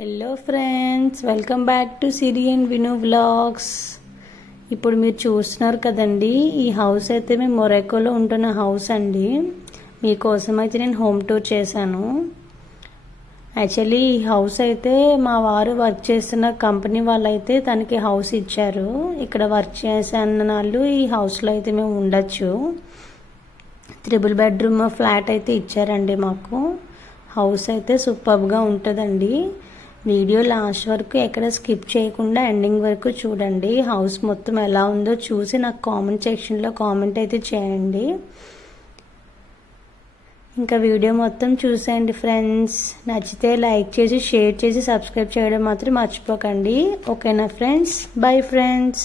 Hello friends, welcome back to Siri and విను vlogs. ఇప్పుడు మీరు చూస్తున్నారు కదండి, ఈ హౌస్ అయితే మేము మొరాకోలో ఉంటున్న హౌస్ అండి. మీకోసం అయితే నేను హోమ్ టూర్ చేశాను. యాక్చువల్లీ ఈ హౌస్ అయితే మా వారు వర్క్ చేస్తున్న కంపెనీ వాళ్ళైతే తనకి హౌస్ ఇచ్చారు. ఇక్కడ వర్క్ చేసే వాళ్ళు ఈ హౌస్లో అయితే మేము ఉండొచ్చు. 3 బెడ్రూమ్ ఫ్లాట్ అయితే ఇచ్చారండి మాకు. హౌస్ అయితే సూపర్గా ఉంటుందండి. వీడియో లాస్ట్ వరకు ఎక్కడ స్కిప్ చేయకుండా ఎండింగ్ వరకు చూడండి. హౌస్ మొత్తం ఎలా ఉందో చూసి నాకు కామెంట్ సెక్షన్లో కామెంట్ అయితే చేయండి. ఇంకా వీడియో మొత్తం చూసేయండి ఫ్రెండ్స్. నచ్చితే లైక్ చేసి, షేర్ చేసి, సబ్స్క్రైబ్ చేయడం మాత్రం మర్చిపోకండి. ఓకేనా ఫ్రెండ్స్? Bye friends.